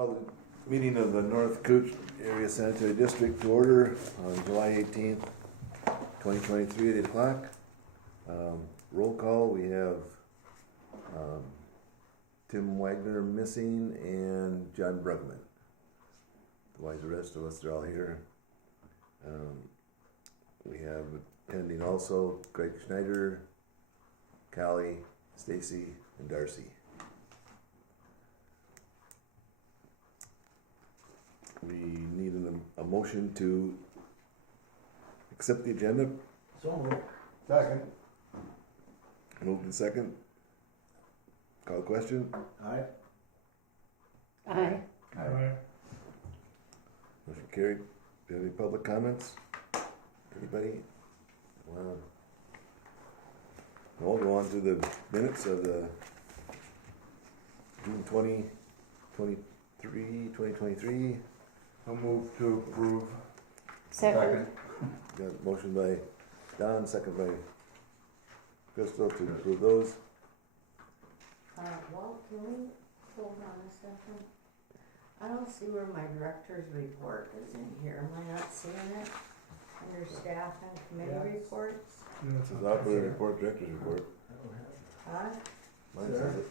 Call the meeting of the North Cooch Area Sanitary District to order on July 18th, 2023 at 8 o'clock. Roll call, we have Tim Wagner missing and John Brugman. Otherwise, the rest of us are all here. We have attending also Greg Schneider, Callie, Stacy, and Darcy. We need a motion to accept the agenda. So moved. Second. Moved in second. Call the question. Aye. Aye. Aye. Motion carried. Do you have any public comments? Anybody? Wow. We'll go on to the minutes of the June 2023. I'll move to approve. Second. Got a motion by Don, second by Crystal to approve those. Well, can we hold on a second? I don't see where my director's report is in here. Am I not seeing it? Under staff and committee reports? This is operating report, director's report. Huh? Mine says it.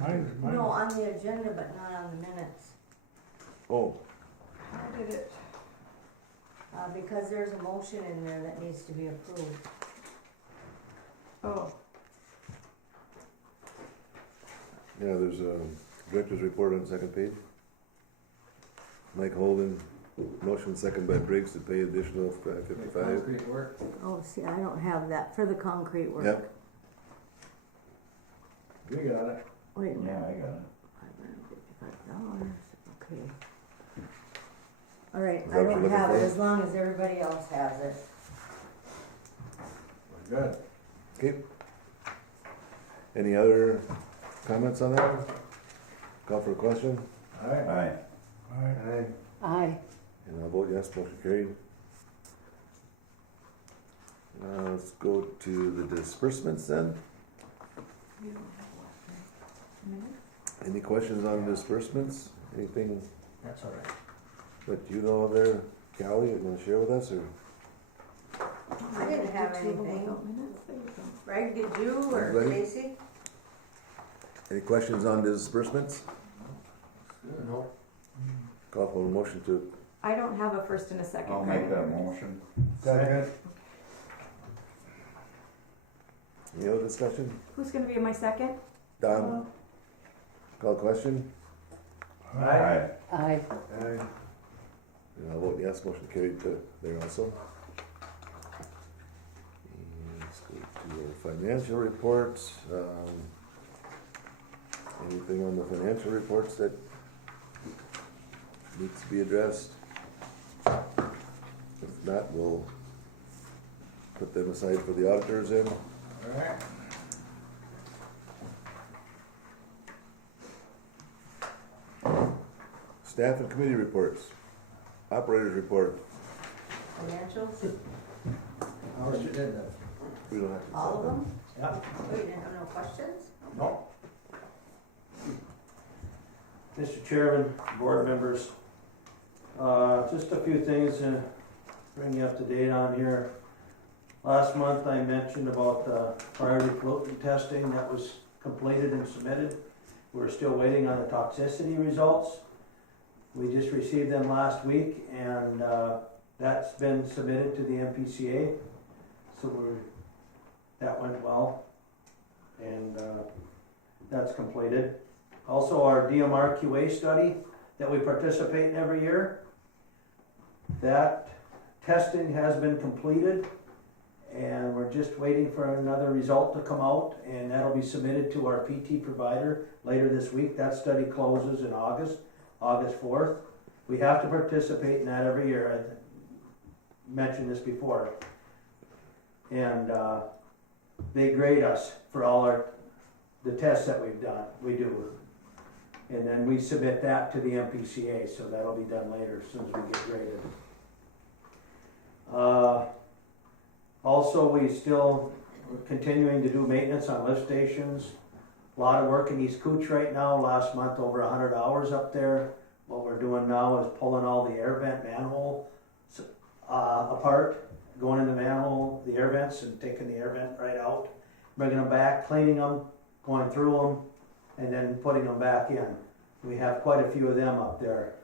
Mine. No, on the agenda, but not on the minutes. Oh, How did it? Because there's a motion in there that needs to be approved. Oh. yeah, there's a director's report on the second page. Mike Holden, motion second by Briggs to pay additional $55. Concrete work. Oh, see, I don't have that for the concrete work. Yep. You got it. Wait a minute. I got $555, okay. All right, Is I that what don't you're have it looking as long as everybody else has it. We're good. Okay. Any other comments on that? Call for a question, Aye. Aye. Aye. Aye. and I'll vote yes, motion carried. Let's go to the disbursements then. Any questions on disbursements? Anything That's all right. that you know of there, Callie, you're gonna share with us, or? I didn't have anything. Greg, did you, or Anybody? Stacy? Any questions on disbursements? No. Call for a motion to, I don't have a first and a second. I'll Craig. make that motion. Second. any other discussion? Who's gonna be my second? Don, call question, Aye. Aye. Aye. and I'll vote yes, motion carried to there also. And let's go to our financial reports. Anything on the financial reports that needs to be addressed? If not, we'll put them aside for the auditors in. All right. Staff and committee reports. Operators report. Financials, How much you did that? We don't have to. all of them? Yeah. Oh, you didn't have no questions? No. Mr. Chairman, board members, just a few things to bring you up to date on here. Last month I mentioned about the priority pollutant testing that was completed and submitted. We're still waiting on the toxicity results. We just received them last week, and that's been submitted to the MPCA. So that went well, and that's completed. Also, our DMR QA study that we participate in every year, that testing has been completed, and we're just waiting for another result to come out, and that'll be submitted to our PT provider later this week. That study closes in August 4th. We have to participate in that every year. I mentioned this before. And they grade us for all the tests that we've done. We do. And then we submit that to the MPCA, so that'll be done later as soon as we get graded. Also, we're continuing to do maintenance on lift stations. A lot of work in East Cooch right now, last month over 100 hours up there. What we're doing now is pulling all the air vent manhole apart, going in the manhole, the air vents, and taking the air vent right out, bringing them back, cleaning them, going through them, and then putting them back in. We have quite a few of them up there.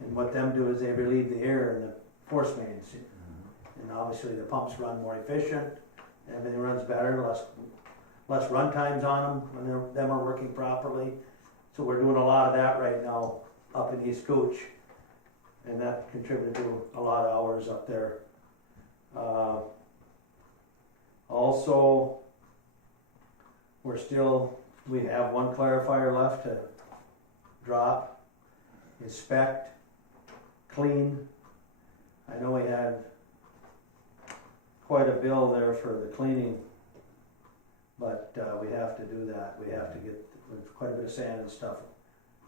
And what them do is they relieve the air in the force mains. And obviously the pumps run more efficient, everything runs better, less run times on them when them are working properly. So we're doing a lot of that right now up in East Cooch. And that contributed to a lot of hours up there. Also, we have one clarifier left to drop, inspect, clean. I know we had quite a bill there for the cleaning, but we have to do that. We have to get quite a bit of sand and stuff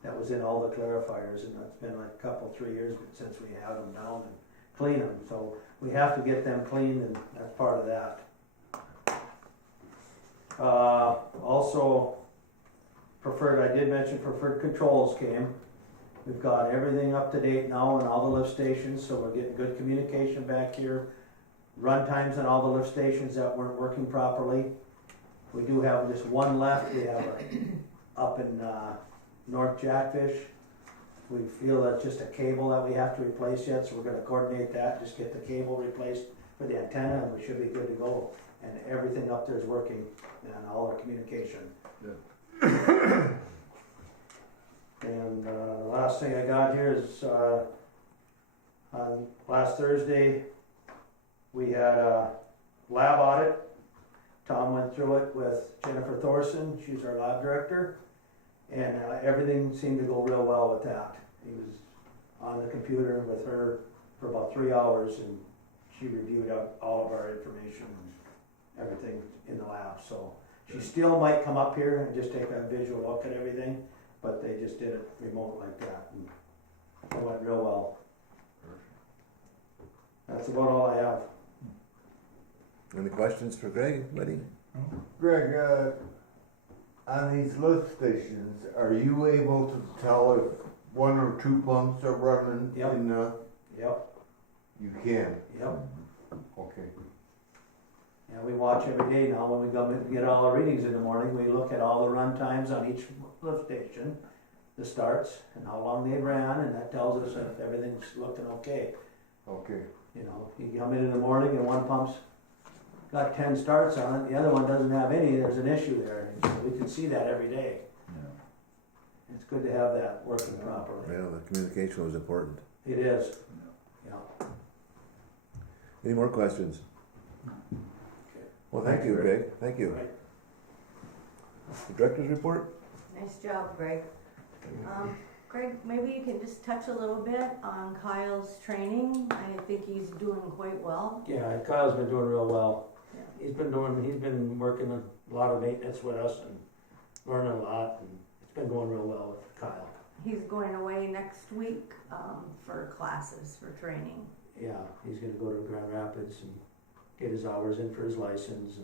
that was in all the clarifiers, and it's been like a couple, 3 years since we had them down and clean them. So we have to get them cleaned, and that's part of that. Also, I did mention preferred controls came. We've got everything up to date now on all the lift stations, so we're getting good communication back here. Run times on all the lift stations that weren't working properly. We do have just one left. We have up in North Jackfish. We feel that's just a cable that we have to replace yet, so we're gonna coordinate that, just get the cable replaced for the antenna, and we should be good to go. And everything up there is working, and all our communication. Good. And the last thing I got here is on last Thursday, we had a lab audit. Tom went through it with Jennifer Thorson, she's our lab director, and everything seemed to go real well with that. He was on the computer with her for about 3 hours, and she reviewed all of our information and everything in the lab. So she still might come up here and just take a visual look at everything, but they just did it remote like that, and it went real well. That's about all I have. Any questions for Greg, buddy? Greg, on these lift stations, are you able to tell if 1 or 2 pumps are running Yep. in the? Yep, You can. yep. Okay. Yeah, we watch every day now when we go and get all our readings in the morning. We look at all the run times on each lift station, the starts, and how long they ran, and that tells us if everything's looking okay. Okay. You know, you come in the morning and one pump's got 10 starts on it, the other one doesn't have any, there's an issue there. And so we can see that every day. It's good to have that working properly. Yeah, the communication was important. It is. Yeah. Any more questions? Well, thank you, Greg. Thank you. Right. The director's report? Nice job, Greg. Greg, maybe you can just touch a little bit on Kyle's training. I think he's doing quite well. Yeah, Kyle's been doing real well. Yeah. He's been working a lot of maintenance with us and learning a lot, and it's been going real well with Kyle. He's going away next week for classes, for training. Yeah, he's gonna go to Grand Rapids and get his hours in for his license,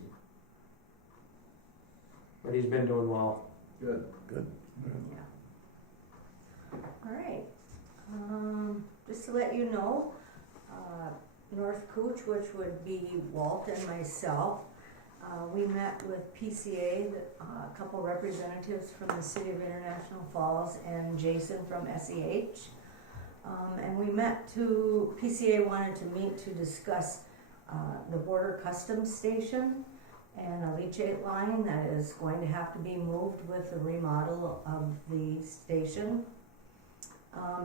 but he's been doing well. Good. Good. Yeah. All right. Just to let you know, North Cooch, which would be Walt and myself, we met with PCA, a couple representatives from the City of International Falls and Jason from SEH. And we met PCA wanted to meet to discuss the border customs station and a leachate line that is going to have to be moved with the remodel of the station.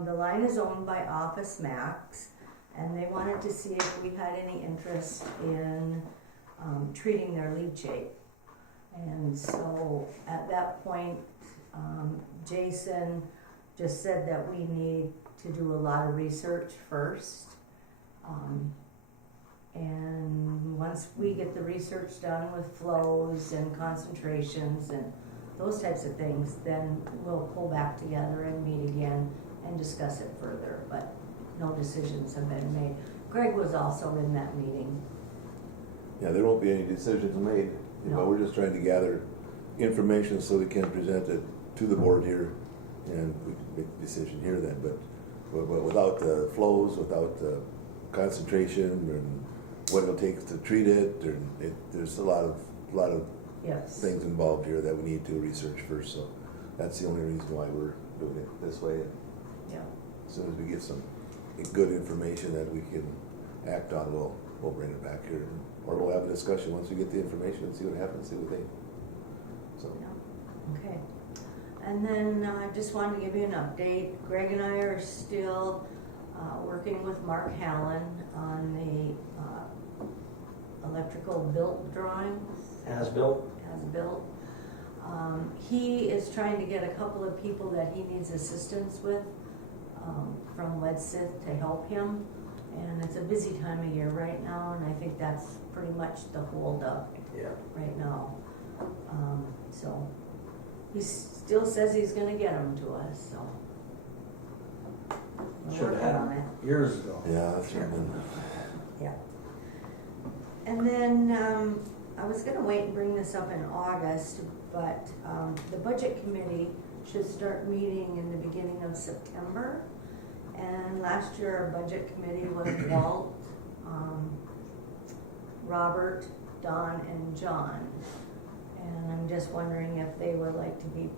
The line is owned by Office Max, and they wanted to see if we had any interest in treating their leachate. And so at that point, Jason just said that we need to do a lot of research first. And once we get the research done with flows and concentrations and those types of things, then we'll pull back together and meet again and discuss it further, but no decisions have been made. Greg was also in that meeting. Yeah, there won't be any decisions made. You know, No. we're just trying to gather information so we can present it to the board here, and we can make a decision here then, but without the flows, without the concentration, and what it'll take to treat it, there's a lot of Yes. things involved here that we need to research first, so that's the only reason why we're doing it this way. Yeah. As soon as we get some good information that we can act on, we'll bring it back here, or we'll have a discussion once we get the information and see what happens, see what they, so. Yeah. Okay. And then I just wanted to give you an update. Greg and I are still working with Mark Hallen on the electrical built drawings. As built? As built. He is trying to get a couple of people that he needs assistance with from Ledsith to help him. And it's a busy time of year right now, and I think that's pretty much the holdup Yeah. right now. So he still says he's gonna get them to us, so. We're Should have working had on them it. years ago. Yeah, that's been, Yeah. And then, I was gonna wait and bring this up in August, but, the budget committee should start meeting in the beginning of September. And last year, our budget committee was Walt, Robert, Don, and John. And I'm just wondering if they would like to be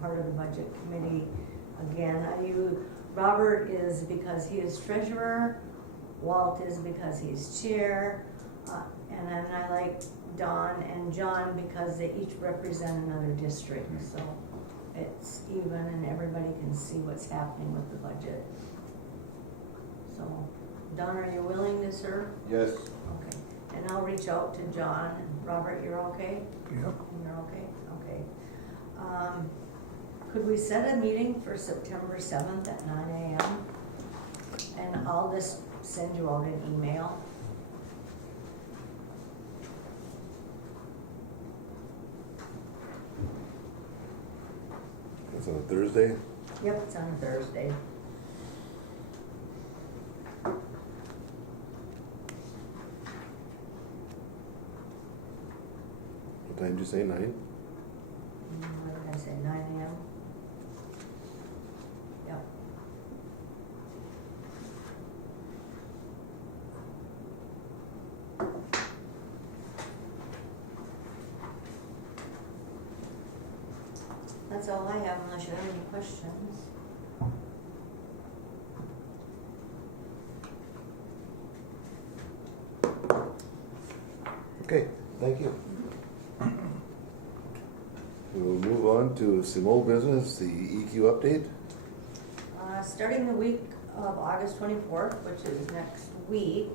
part of the budget committee again. Robert is because he is treasurer, Walt is because he's chair, and then I like Don and John because they each represent another district, so it's even and everybody can see what's happening with the budget. So, Don, are you willing to serve? Yes. Okay, and I'll reach out to John. Robert, you're okay? Yep. You're okay? Okay. Could we set a meeting for September 7th at 9 a.m.? And I'll just send you out an email. it's on a Thursday. Yep, it's on a Thursday. What time did you say, 9? What did I say, 9 a.m.? Yep. That's all I have unless you have any questions. Okay, thank you. We'll move on to some old business, the EQ update. Starting the week of August 24th, which is next week,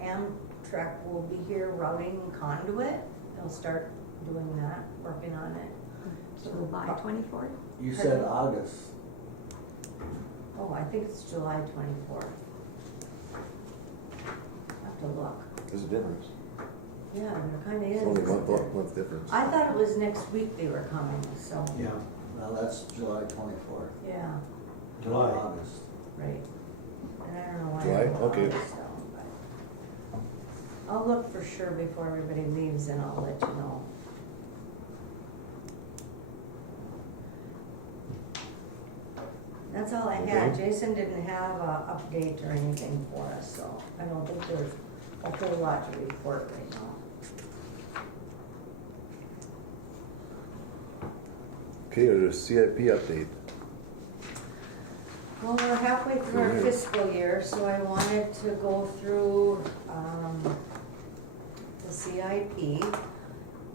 Amtrak will be here routing conduit. They'll start doing that, working on it. July 24th? You said August. Oh, I think it's July 24th. Have to look. There's a difference. Yeah, there kinda It's only is. month difference. I thought it was next week they were coming, so, Yeah. Well, that's July 24th. yeah, July. August. right. And I don't know why. July? I wrote Okay. August down, but I'll look for sure before everybody leaves and I'll let you know. That's all I had. Okay. Jason didn't have a update or anything for us, so I don't think there's a whole lot to report right now. Okay, there's a CIP update. Well, we're halfway through our Mhm. fiscal year, so I wanted to go through, the CIP.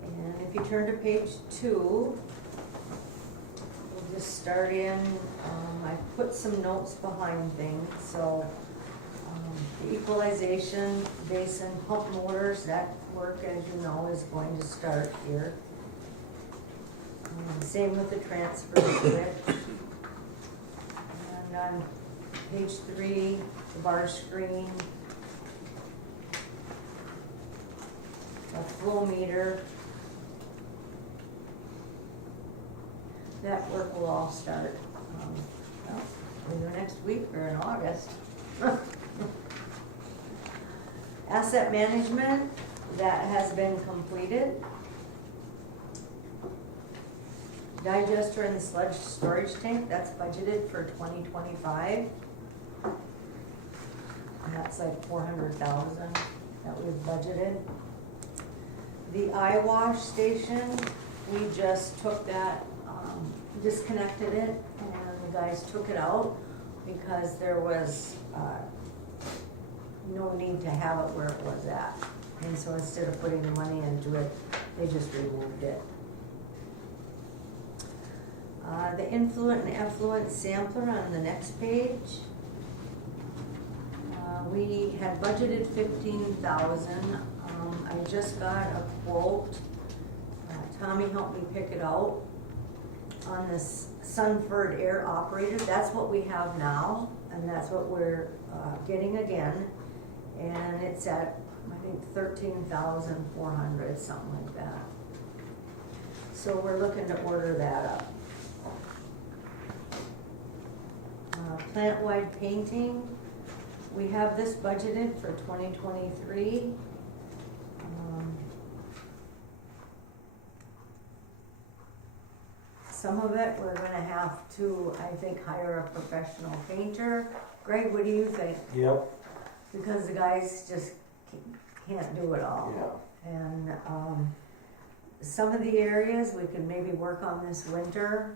And if you turn to page 2, we'll just start in, I put some notes behind things, so, the equalization basin pump motors, that work, as you know, is going to start here. Same with the transfer switch. And on page 3, the bar screen, a flow meter. That work will all start, well, either next week or in August. Asset management, that has been completed. digester and the sludge storage tank, that's budgeted for 2025. And that's like 400,000 that we've budgeted. The eye wash station, we just took that, disconnected it, and the guys took it out because there was, no need to have it where it was at. And so instead of putting the money into it, they just removed it. The influent and effluent sampler on the next page. We had budgeted 15,000. I just got a quote. Tommy helped me pick it out on this Sunford air operator. That's what we have now, and that's what we're getting again. And it's at, I think, 13,400, something like that. So we're looking to order that up. Plant-wide painting, we have this budgeted for 2023. Some of it, we're gonna have to, I think, hire a professional painter. Greg, what do you think? Yep. Because the guys just can't do it all. Yeah. And, some of the areas we could maybe work on this winter.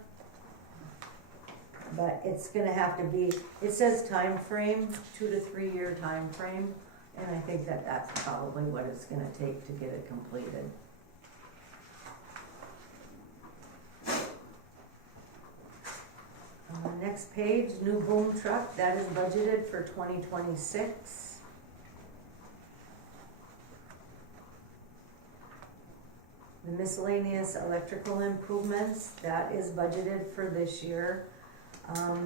But it's gonna have to be, it says time frame, 2 to 3 year time frame, and I think that that's probably what it's gonna take to get it completed. Next page, new boom truck, that is budgeted for 2026. The miscellaneous electrical improvements, that is budgeted for this year.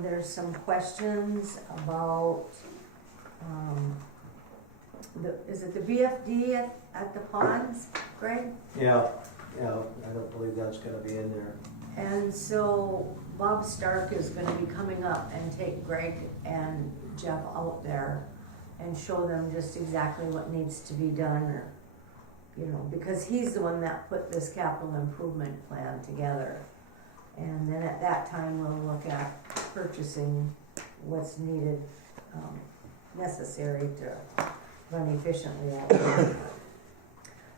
There's some questions about, is it the VFD at the ponds, Greg? Yeah, I don't believe that's gonna be in there. And so Bob Stark is gonna be coming up and take Greg and Jeff out there and show them just exactly what needs to be done, or, you know, because he's the one that put this capital improvement plan together. And then at that time, we'll look at purchasing what's needed, necessary to run efficiently out there.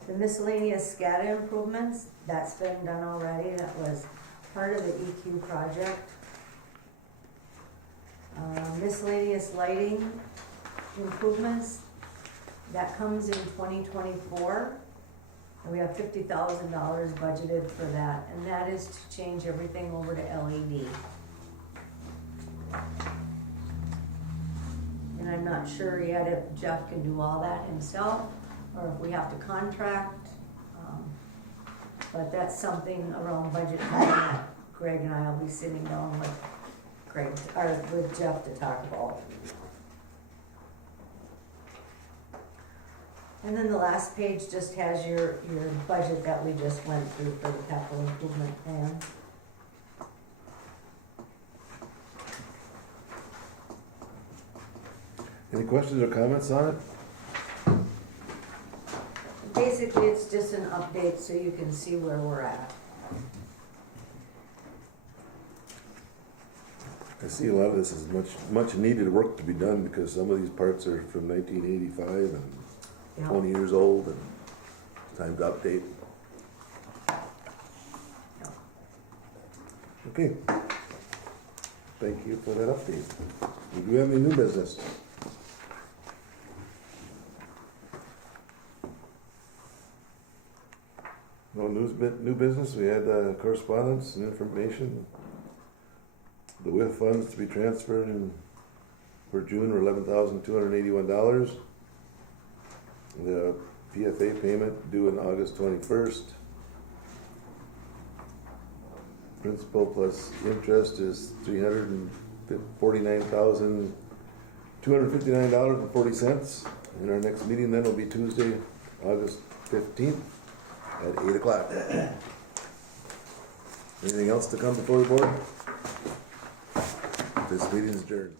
The miscellaneous SCADA improvements, that's been done already, that was part of the EQ project. Miscellaneous lighting improvements, that comes in 2024. And we have $50,000 budgeted for that, and that is to change everything over to LED. And I'm not sure yet if Jeff can do all that himself, or if we have to contract. But that's something around budget time that Greg and I will be sitting down with with Jeff to talk about. And then the last page just has your budget that we just went through for the capital improvement plan. Any questions or comments on it? Basically, it's just an update so you can see where we're at. I see a lot of this is much needed work to be done because some of these parts are from 1985 and Yeah. 20 years old, and it's time to update. Yeah. Okay. Thank you for that update. Do we have any new business? No new business. We had correspondence and information. The WIF funds to be transferred for June were $11,281. The PFA payment due on August 21st. Principal plus interest is $349,259.40. And our next meeting then will be Tuesday, August 15th at 8 o'clock. Anything else to come before the board? This meeting is adjourned.